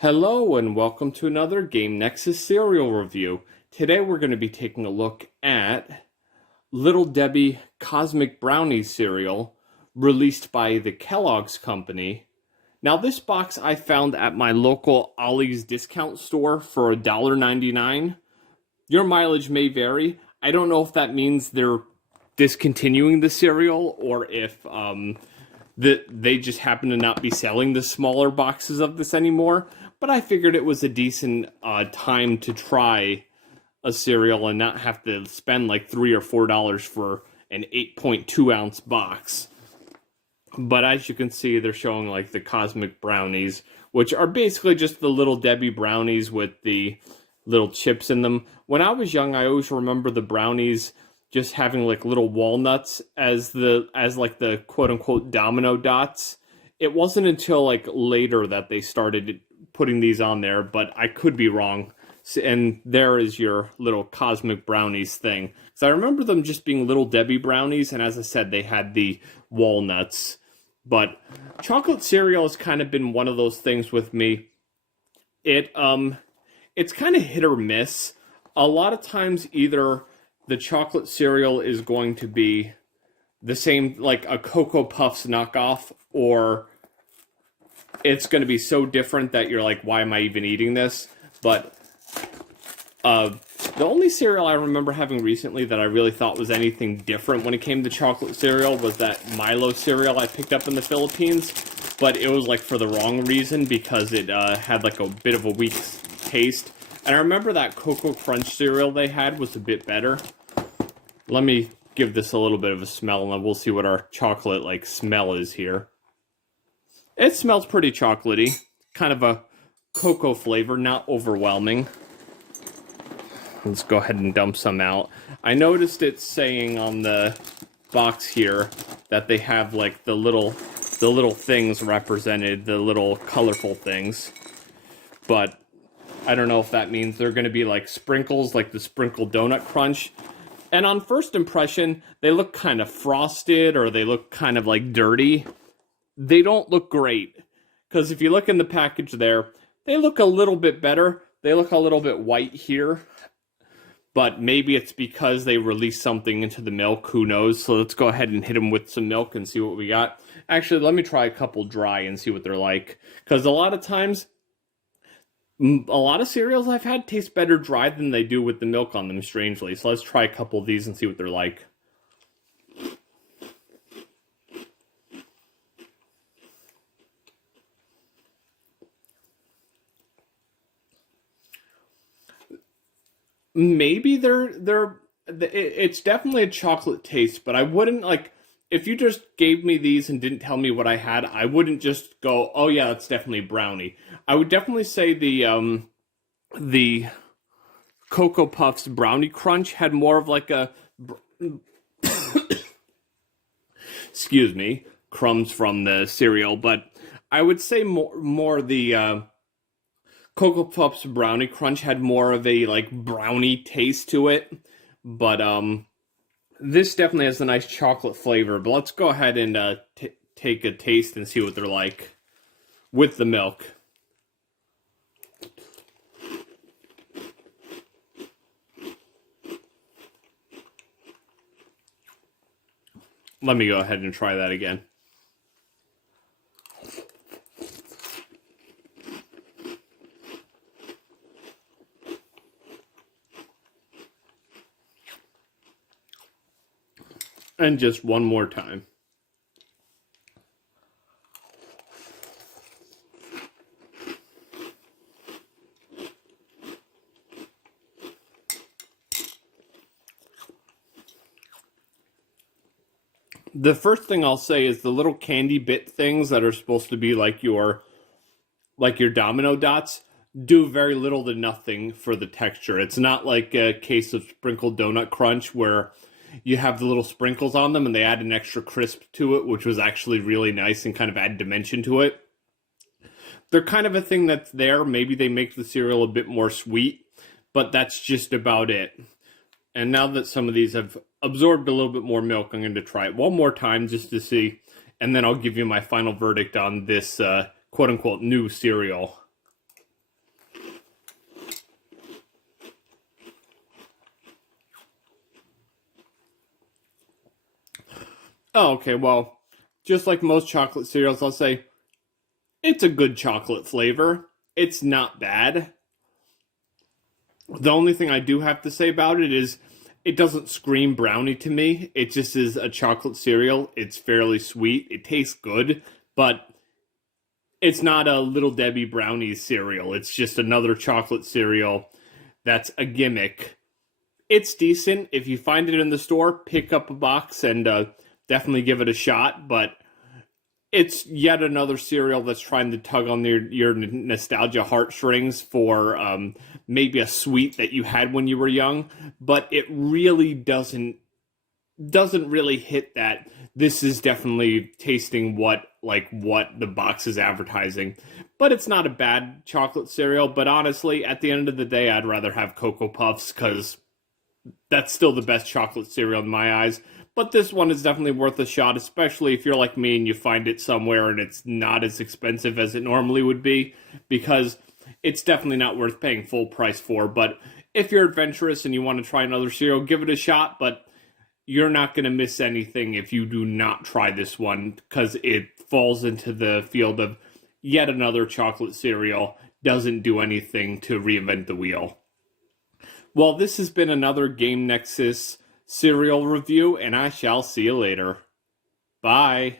Hello and welcome to another Game Nexus cereal review. Today we're going to be taking a look at Little Debbie Cosmic Brownies cereal released by the Kellogg's company. Now this box I found at my local Ollie's discount store for $1.99. Your mileage may vary. I don't know if that means they're discontinuing the cereal or if they just happen to not be selling the smaller boxes of this anymore. But I figured it was a decent time to try a cereal and not have to spend like $3 or $4 for an 8.2 ounce box. But as you can see, they're showing like the Cosmic Brownies, which are basically just the Little Debbie brownies with the little chips in them. When I was young, I always remember the brownies just having like little walnuts as like the quote unquote domino dots. It wasn't until like later that they started putting these on there, but I could be wrong. And there is your little Cosmic Brownies thing. So I remember them just being Little Debbie brownies, and as I said, they had the walnuts. But chocolate cereal has kind of been one of those things with me. It's kind of hit or miss. A lot of times either the chocolate cereal is going to be the same, like a Cocoa Puffs knockoff, or it's going to be so different that you're like, why am I even eating this? But the only cereal I remember having recently that I really thought was anything different when it came to chocolate cereal was that Milo cereal I picked up in the Philippines. But it was like for the wrong reason, because it had like a bit of a weak taste. And I remember that Cocoa Crunch cereal they had was a bit better. Let me give this a little bit of a smell, and then we'll see what our chocolate like smell is here. It smells pretty chocolatey, kind of a cocoa flavor, not overwhelming. Let's go ahead and dump some out. I noticed it saying on the box here that they have like the little things represented, the little colorful things. But I don't know if that means they're going to be like sprinkles, like the Sprinkle Donut Crunch. And on first impression, they look kind of frosted, or they look kind of like dirty. They don't look great, because if you look in the package there, they look a little bit better. They look a little bit white here, but maybe it's because they released something into the milk, who knows. So let's go ahead and hit them with some milk and see what we got. Actually, let me try a couple dry and see what they're like, because a lot of times, a lot of cereals I've had taste better dry than they do with the milk on them, strangely. So let's try a couple of these and see what they're like. Maybe it's definitely a chocolate taste, but I wouldn't, like, if you just gave me these and didn't tell me what I had, I wouldn't just go, oh yeah, that's definitely brownie. I would definitely say the Cocoa Puffs Brownie Crunch had more of like a excuse me, crumbs from the cereal, but I would say more the Cocoa Puffs Brownie Crunch had more of a like brownie taste to it. But this definitely has a nice chocolate flavor. But let's go ahead and take a taste and see what they're like with the milk. Let me go ahead and try that again. And just one more time. The first thing I'll say is the little candy bit things that are supposed to be like your domino dots do very little to nothing for the texture. It's not like a case of Sprinkle Donut Crunch where you have the little sprinkles on them and they add an extra crisp to it, which was actually really nice and kind of add dimension to it. They're kind of a thing that's there. Maybe they make the cereal a bit more sweet, but that's just about it. And now that some of these have absorbed a little bit more milk, I'm going to try it one more time just to see, and then I'll give you my final verdict on this quote-unquote new cereal. Oh, okay, well, just like most chocolate cereals, I'll say it's a good chocolate flavor. It's not bad. The only thing I do have to say about it is it doesn't scream brownie to me. It just is a chocolate cereal. It's fairly sweet. It tastes good, but it's not a Little Debbie Brownies cereal. It's just another chocolate cereal that's a gimmick. It's decent. If you find it in the store, pick up a box and definitely give it a shot, but it's yet another cereal that's trying to tug on your nostalgia heartstrings for maybe a sweet that you had when you were young, but it really doesn't really hit that. This is definitely tasting what the box is advertising. But it's not a bad chocolate cereal, but honestly, at the end of the day, I'd rather have Cocoa Puffs because that's still the best chocolate cereal in my eyes. But this one is definitely worth a shot, especially if you're like me and you find it somewhere and it's not as expensive as it normally would be, because it's definitely not worth paying full price for. But if you're adventurous and you want to try another cereal, give it a shot, but you're not going to miss anything if you do not try this one, because it falls into the field of yet another chocolate cereal, doesn't do anything to reinvent the wheel. Well, this has been another Game Nexus cereal review, and I shall see you later. Bye.